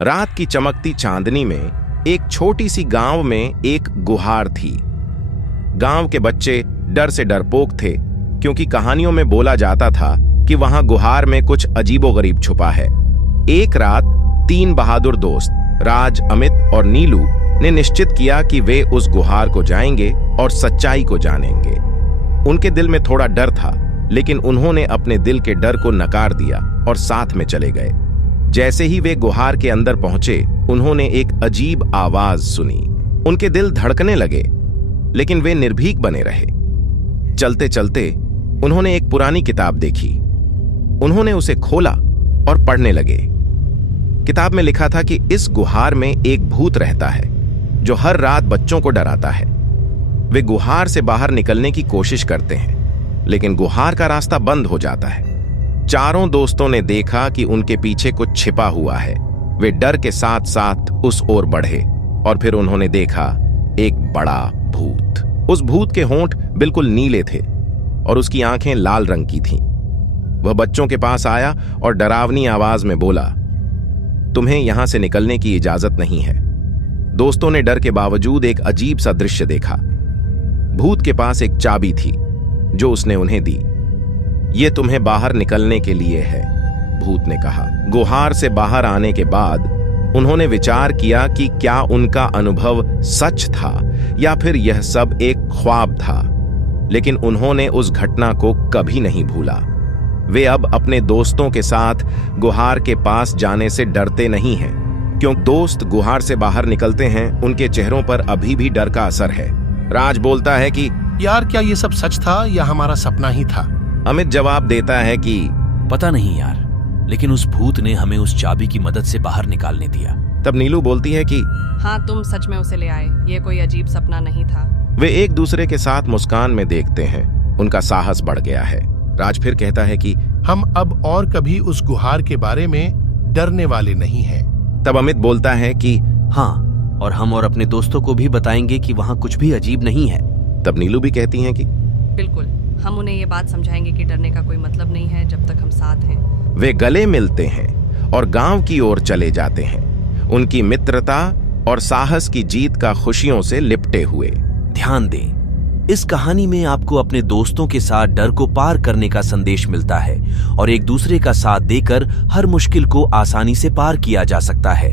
रात की चमकती चांदनी में एक छोटी सी गांव में एक गुहार थी। गांव के बच्चे डर से डरपोक थे, क्योंकि कहानियों में बोला जाता था कि वहां गुहार में कुछ अजीबोगरीब छुपा है। एक रात 3 बहादुर दोस्त राज, अमित और नीलू ने निश्चित किया कि वे उस गुहार को जाएंगे और सच्चाई को जानेंगे। उनके दिल में थोड़ा डर था, लेकिन उन्होंने अपने दिल के डर को नकार दिया और साथ में चले गए। जैसे ही वे गुहार के अंदर पहुंचे, उन्होंने एक अजीब आवाज सुनी। उनके दिल धड़कने लगे, लेकिन वे निर्भीक बने रहे। चलते चलते उन्होंने एक पुरानी किताब देखी। उन्होंने उसे खोला और पढ़ने लगे। किताब में लिखा था कि इस गुहार में एक भूत रहता है जो हर रात बच्चों को डराता है। वे गुहार से बाहर निकलने की कोशिश करते हैं, लेकिन गुहार का रास्ता बंद हो जाता है। चारों दोस्तों ने देखा कि उनके पीछे कुछ छिपा हुआ है। वे डर के साथ साथ उस ओर बढ़े और फिर उन्होंने देखा एक बड़ा भूत। उस भूत के होंठ बिल्कुल नीले थे और उसकी आंखें लाल रंग की थीं। वह बच्चों के पास आया और डरावनी आवाज में बोला, तुम्हें यहां से निकलने की इजाजत नहीं है। दोस्तों ने डर के बावजूद एक अजीब सा दृश्य देखा। भूत के पास एक चाबी थी जो उसने उन्हें दी। ये तुम्हें बाहर निकलने के लिए है, भूत ने कहा। गुहार से बाहर आने के बाद उन्होंने विचार किया कि क्या उनका अनुभव सच था या फिर यह सब एक ख्वाब था, लेकिन उन्होंने उस घटना को कभी नहीं भूला। वे अब अपने दोस्तों के साथ गुहार के पास जाने से डरते नहीं हैं, क्योंकि दोस्त गुहार से बाहर निकलते हैं, उनके चेहरों पर अभी भी डर का असर है। राज बोलता है कि यार, क्या ये सब सच था या हमारा सपना ही था? अमित जवाब देता है कि पता नहीं यार, लेकिन उस भूत ने हमें उस चाबी की मदद से बाहर निकालने दिया। तब नीलू बोलती है कि हाँ, तुम सच में उसे ले आए, ये कोई अजीब सपना नहीं था। वे एक दूसरे के साथ मुस्कान में देखते हैं। उनका साहस बढ़ गया है। राज फिर कहता है कि हम अब और कभी उस गुहार के बारे में डरने वाले नहीं हैं। तब अमित बोलता है कि हाँ, और हम और अपने दोस्तों को भी बताएंगे कि वहाँ कुछ भी अजीब नहीं है। तब नीलू भी कहती हैं कि बिल्कुल, हम उन्हें ये बात समझाएंगे कि डरने का कोई मतलब नहीं है जब तक हम साथ हैं। वे गले मिलते हैं और गांव की ओर चले जाते हैं, उनकी मित्रता और साहस की जीत का खुशियों से लिपटे हुए। ध्यान दें, इस कहानी में आपको अपने दोस्तों के साथ डर को पार करने का संदेश मिलता है और एक दूसरे का साथ देकर हर मुश्किल को आसानी से पार किया जा सकता है।